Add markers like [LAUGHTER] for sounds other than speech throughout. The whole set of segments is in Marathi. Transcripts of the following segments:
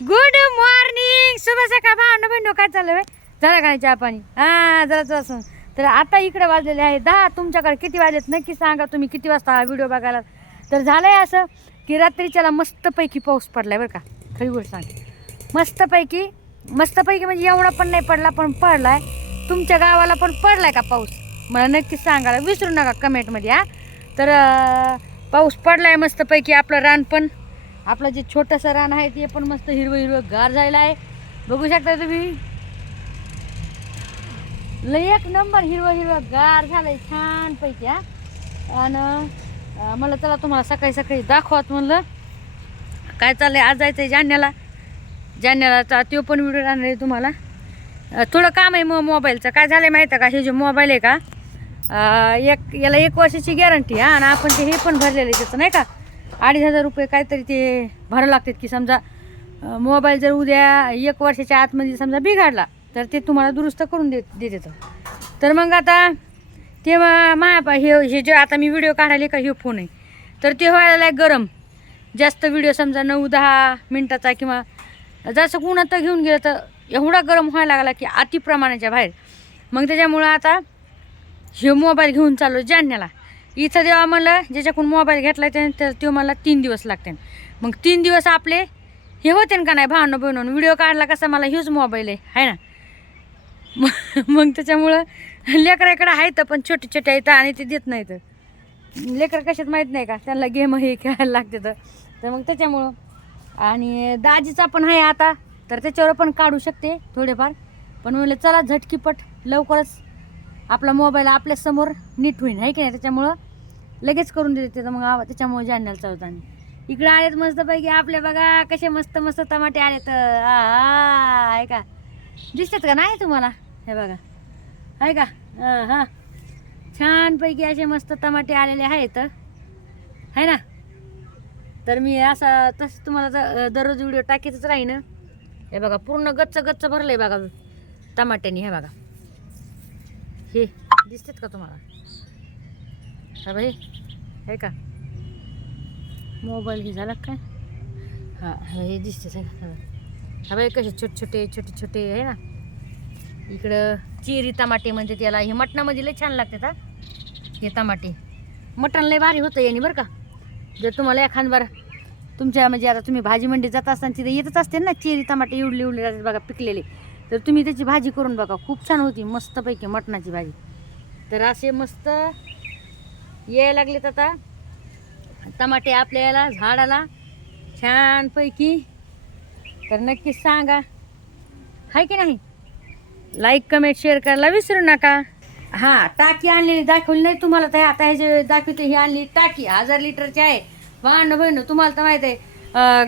गुड मॉर्निंग शुभ सकाळ भावना बहिण काय चाललं बे? झालं का नाही चहा पाणी. हा जरा असून तर आता इकडे वाजलेले आहे दहा. तुमच्याकडे किती वाजलेत? नक्की सांगा. तुम्ही किती वाजता हा व्हिडिओ बघायला? तर झालंय असं की रात्रीच्याला मस्तपैकी पाऊस पडलाय बरं का. खरी गोष्ट सांगते. मस्तपैकी मस्तपैकी म्हणजे एवढा पण नाही पडला पण पडलाय. तुमच्या गावाला पण पडलाय का पाऊस? मला नक्की सांगायला विसरू नका कमेंटमध्ये हा. तर पाऊस पाऊस पडलाय मस्तपैकी. आपलं रान पण आपलं जे छोटंसं रान आहे ते पण मस्त हिरवं हिरवं गार झालेलं आहे. बघू शकता तुम्ही? लय एक नंबर हिरवं हिरवं गार झालंय छान पैकी हा. आणि मला चला तुम्हाला सकाळी सकाळी दाखवत म्हणलं. काय चाललंय? आज जायचं आहे जाण्याला जाण्याला तो पण व्हिडिओ राहणार आहे तुम्हाला थोडं काम आहे मग मोबाईलचं? काय झालं माहीत आहे का? हे जे मोबाईल आहे का? एक याला एक वर्षाची गॅरंटी हा. आणि आपण ते हे पण भरलेलं आहे त्याचं नाही का? अडीच हजार रुपये काहीतरी ते भरावं लागतात की समजा मोबाईल जर उद्या एक वर्षाच्या आतमध्ये समजा बिघाडला तर ते तुम्हाला दुरुस्त करून देत देत तर मग आता तेव्हा मा हे हे जे आता मी व्हिडिओ काढायला का हे फोन आहे. तर ते व्हायला गरम. जास्त व्हिडिओ समजा नऊ दहा मिनटाचा किंवा जसं कुणात घेऊन गेलं तर एवढा गरम व्हायला लागला की अतिप्रमाणाच्या बाहेर. मग त्याच्यामुळं आता हे मोबाईल घेऊन चाललो जाण्याला इथं जेव्हा म्हणलं ज्याच्याकडून मोबाईल घेतला त्याने तर तो मला तीन दिवस लागते मग तीन दिवस आपले हे होते का नाही भावनं बहिणून व्हिडिओ काढला कसा मला हेच मोबाईल आहे है ना? मग [LAUGHS] मग त्याच्यामुळं लेकराकडे आहेत पण छोटे छोटे आहेत आणि ते देत नाहीत. लेकरं कशात माहीत नाही का? त्यांना गेम हे खेळायला लागते तर. तर मग त्याच्यामुळं. आणि दाजीचा पण आहे आता तर त्याच्यावर पण काढू शकते थोडेफार. पण म्हणलं चला झटकीपट लवकरच आपला मोबाईल आपल्यासमोर नीट होईल आहे की नाही? त्याच्यामुळं लगेच करून देते तर मग आवा त्याच्यामुळे जाण्याला चालत इकडे आलेत मस्तपैकी आपले बघा कसे मस्त मस्त टमाटे आलेत. आ हा आहे का? दिसतात का? नाही तुम्हाला? हे बघा. आहे का? हां. छानपैकी असे मस्त टमाटे आलेले आहेत. है ना? तर मी असा तसं तुम्हाला दररोज व्हिडिओ टाकीतच राहीन. हे बघा पूर्ण गच्च गच्च आहे बघा. टमाट्यानी हे बघा. हे दिसतात का तुम्हाला? हा भाई हे का? मोबाईल हे झाला काय? हा हे दिसते हा भाई कसे छोटे छोटे छोटे छोटे आहे ना? इकडं चिरी टमाटे म्हणजे त्याला हे मटणामध्ये लय छान लागतात हा? हे टमाटे. मटण लय भारी होतं याने बरं का? जर तुम्हाला एखाद तुमच्या म्हणजे आता तुम्ही भाजी मंडीत जात असताना तिथे येतच असते ना चेरी टमाटे एवढले उडले जातात बघा पिकलेले. तर तुम्ही त्याची भाजी करून बघा. खूप छान होती मस्तपैकी मटणाची भाजी. तर असे मस्त यायला लागलेत आता. टमाटे आपल्या याला झाडाला. छानपैकी. तर नक्कीच सांगा. हाय की नाही? लाईक कमेंट शेअर करायला विसरू नका. हां टाकी आणलेली दाखवली नाही तुम्हाला तर आता हे जे दाखवते ही आणली टाकी. हजार लिटरची आहे. वाहन बहिण तुम्हाला तर माहीत आहे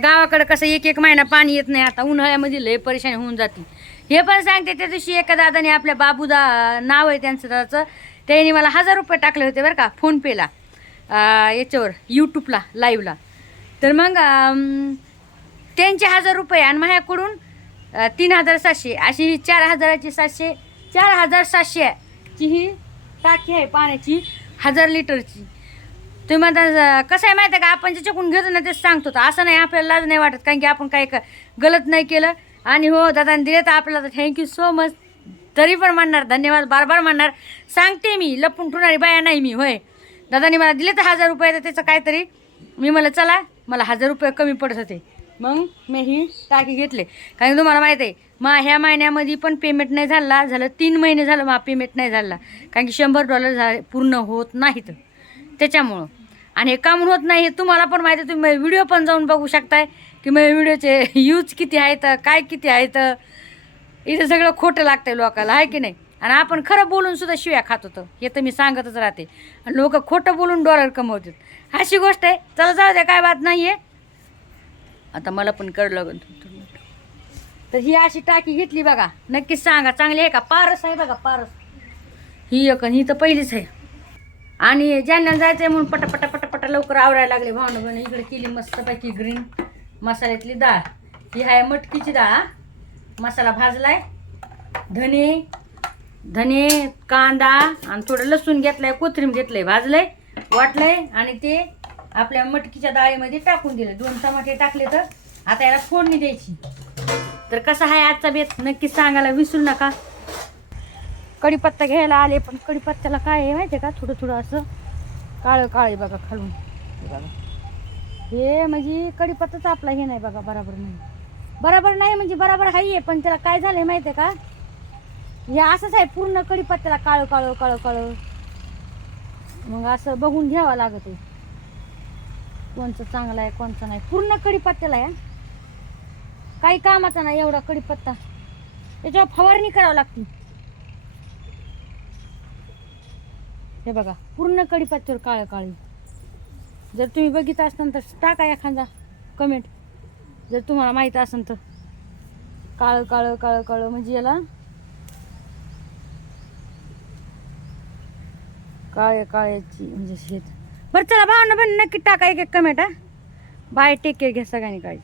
गावाकडं कसं एक एक महिना पाणी येत नाही. आता उन्हाळ्यामध्ये लय परेशानी होऊन जाते. हे पण सांगते त्या दिवशी एका दादाने आपल्या बाबूदा नाव आहे त्यांचं दादाचं त्यांनी मला हजार रुपये टाकले होते बरं का फोनपेला याच्यावर यूट्यूबला लाईव्हला तर मग त्यांचे हजार रुपये आणि माझ्याकडून तीन हजार सातशे अशी ही चार हजाराची सातशे चार हजार सातशेची ही टाकी आहे पाण्याची हजार लिटरची. तुम्ही म्हणता कसं आहे माहिती आहे का? आपण ज्याच्याकडून घेतो ना तेच सांगतो. तर असं नाही आपल्याला लाज नाही वाटत कारण की आपण काही क- गलत नाही केलं. आणि हो दादाने दिले तर आपल्याला थँक्यू सो मच तरी पण म्हणणार धन्यवाद बार बार म्हणणार सांगते मी लपून ठेवणारी बाया नाही मी होय. दादानी मला दिले तर हजार रुपये तर त्याचं काहीतरी. मी मला चला मला हजार रुपये कमी पडत होते. मग मी ही टाकी घेतले. कारण तुम्हाला माहीत आहे मा ह्या महिन्यामध्ये पण पेमेंट नाही झाला झालं तीन महिने झालं मा पेमेंट नाही झाला. कारण की शंभर डॉलर झा पूर्ण होत नाहीत त्याच्यामुळं. आणि हे काम होत नाही हे तुम्हाला पण माहिती आहे तुम्ही व्हिडिओ पण जाऊन बघू शकताय की मग व्हिडिओचे [LAUGHS] यूज किती आहेत काय किती आहेत इथं सगळं खोटं लागतंय लोकाला आहे की नाही? आणि आपण खरं बोलून सुद्धा शिव्या खात होतो. हे तर मी सांगतच राहते. आणि लोक खोटं बोलून डॉलर कमवतात. अशी गोष्ट आहे. चला जाऊ द्या काय बात नाही आहे आता मला पण कळलं तर ही अशी टाकी घेतली बघा. नक्कीच सांगा. चांगली आहे का? पारस आहे बघा पारस. ही एक ही तर पहिलीच आहे. आणि ज्यांना जायचं आहे म्हणून पटा पटा लवकर आवरायला लागले. भावनं बहिणी इकडे केली मस्तपैकी ग्रीन मसाल्यातली डाळ ही आहे मटकीची डाळ हा. मसाला भाजलाय. धने धने कांदा आणि थोडं लसूण घेतलंय कोथिंबीर घेतलंय भाजलंय वाटलंय आणि ते आपल्या मटकीच्या डाळीमध्ये टाकून दिलं दोन टमाटे टाकले तर आता याला फोडणी द्यायची. तर कसा आहे आजचा बेत? नक्की सांगायला विसरू नका. कढीपत्ता घ्यायला आले पण कढीपत्त्याला काय आहे माहिती आहे का? थोडं थोडं असं काळं काळं आहे बघा खालून. हे बघा हे म्हणजे कढीपत्ताच आपला हे नाही बघा बराबर नाही. बराबर नाही म्हणजे बराबर आहे पण त्याला काय झालंय माहिती आहे का? हे असंच आहे पूर्ण कढीपत्त्याला काळं काळ काळं काळं. मग असं बघून घ्यावं लागत आहे. कोणचं चांगलं आहे कोणचं नाही. पूर्ण कढीपत्त्याला आहे काही कामाचा नाही एवढा कढीपत्ता त्याच्यावर फवारणी करावं लागते. हे बघा पूर्ण कढीपत्त्यावर काळं काळी. जर तुम्ही बघितलं असताना तर टाका एखादा कमेंट जर तुम्हाला माहीत असेल तर. काळं काळं काळं काळं म्हणजे याला. काळे काळ्याची म्हणजे शेत. बरं चला भावना पण नक्की टाका एक एक कमेंट हा. बाय टेक केअर घ्या सगळ्यांनी काळजी.